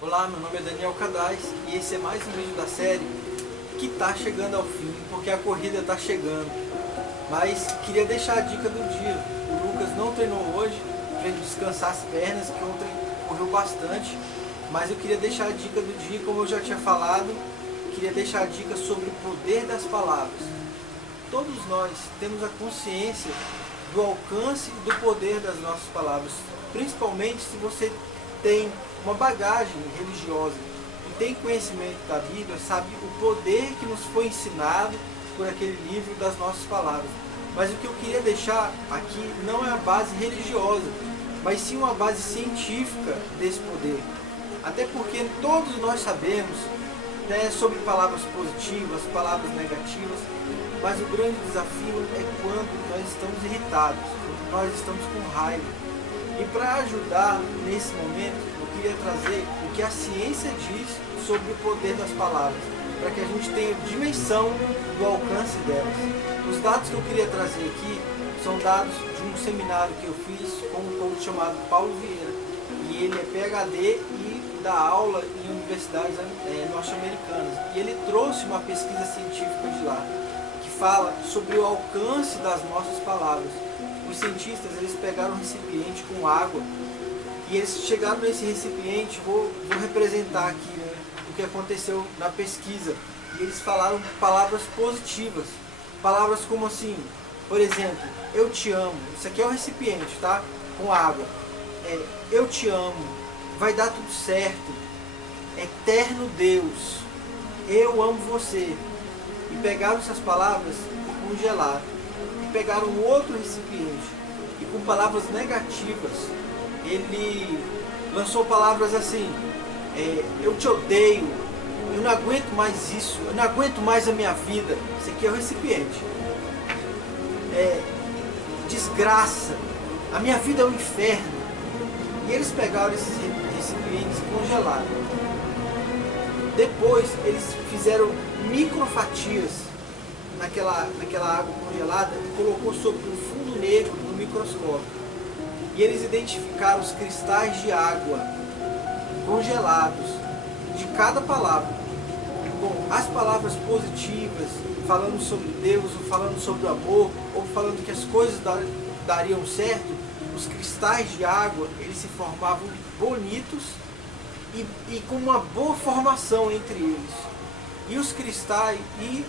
Olá, meu nome é Daniel Cadais e esse é mais um vídeo da série que está chegando ao fim, porque a corrida está chegando. Mas queria deixar a dica do dia. O Lucas não treinou hoje para ele descansar as pernas, que ontem correu bastante. Mas eu queria deixar a dica do dia, como eu já tinha falado, queria deixar a dica sobre o poder das palavras. Todos nós temos a consciência do alcance e do poder das nossas palavras, principalmente se você tem uma bagagem religiosa e tem conhecimento da Bíblia, sabe o poder que nos foi ensinado por aquele livro das nossas palavras. Mas o que eu queria deixar aqui não é a base religiosa, mas sim uma base científica desse poder. Até porque todos nós sabemos, né, sobre palavras positivas, palavras negativas, mas o grande desafio é quando nós estamos irritados, quando nós estamos com raiva. E para ajudar nesse momento, eu queria trazer o que a ciência diz sobre o poder das palavras, para que a gente tenha dimensão do alcance delas. Os dados que eu queria trazer aqui são dados de um seminário que eu fiz com um coach chamado Paulo Vieira. E ele é PhD e dá aula em universidades norte-americanas. E ele trouxe uma pesquisa científica de lá, que fala sobre o alcance das nossas palavras. Os cientistas, eles pegaram um recipiente com água e eles chegaram nesse recipiente, vou representar aqui, né, o que aconteceu na pesquisa, e eles falaram palavras positivas, palavras como assim, por exemplo, eu te amo. Isso aqui é o recipiente, tá? Com água. Eu te amo, vai dar tudo certo, eterno Deus, eu amo você. E pegaram essas palavras e congelaram. Pegaram um outro recipiente e com palavras negativas ele lançou palavras assim, eu te odeio, eu não aguento mais isso, eu não aguento mais a minha vida. Esse aqui é o recipiente. Desgraça, a minha vida é um inferno. E eles pegaram esses recipientes e congelaram. Depois eles fizeram microfatias naquela água congelada e colocou sobre um fundo negro no microscópio. E eles identificaram os cristais de água congelados de cada palavra. Bom, as palavras positivas, falando sobre Deus, ou falando sobre o amor, ou falando que as coisas dariam certo, os cristais de água, eles se formavam bonitos e com uma boa formação entre eles. E os cristais e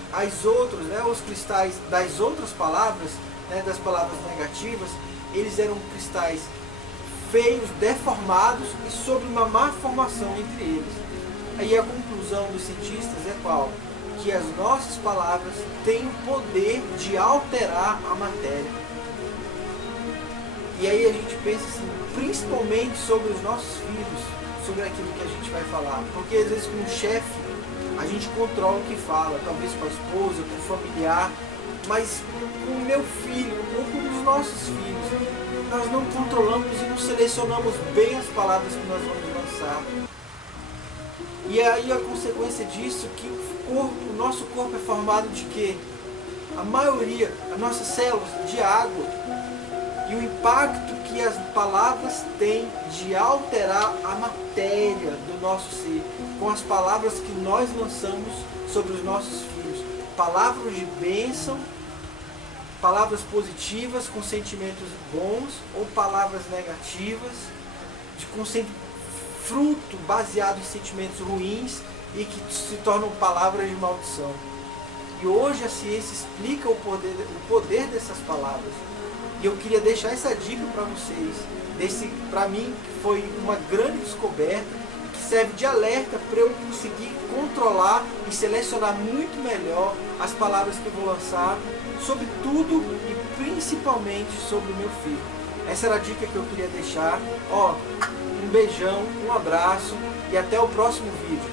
os cristais das outras palavras, né, das palavras negativas, eles eram cristais feios, deformados e sobre uma má formação entre eles. Aí a conclusão dos cientistas é qual? Que as nossas palavras têm o poder de alterar a matéria. E aí a gente pensa assim, principalmente sobre os nossos filhos, sobre aquilo que a gente vai falar. Porque às vezes com um chefe, a gente controla o que fala, talvez com a esposa, com o familiar, mas com o meu filho ou com os nossos filhos, nós não controlamos e não selecionamos bem as palavras que nós vamos lançar. E aí a consequência disso é que o nosso corpo é formado de quê? A maioria, as nossas células de água. E o impacto que as palavras têm de alterar a matéria do nosso ser, com as palavras que nós lançamos sobre os nossos filhos. Palavras de bênção, palavras positivas com sentimentos bons, ou palavras negativas, com fruto baseado em sentimentos ruins e que se tornam palavras de maldição. E hoje a ciência explica o poder dessas palavras. E eu queria deixar essa dica para vocês, para mim, que foi uma grande descoberta, que serve de alerta para eu conseguir controlar e selecionar muito melhor as palavras que eu vou lançar, sobre tudo e principalmente sobre o meu filho. Essa era a dica que eu queria deixar. Um beijão, um abraço e até o próximo vídeo.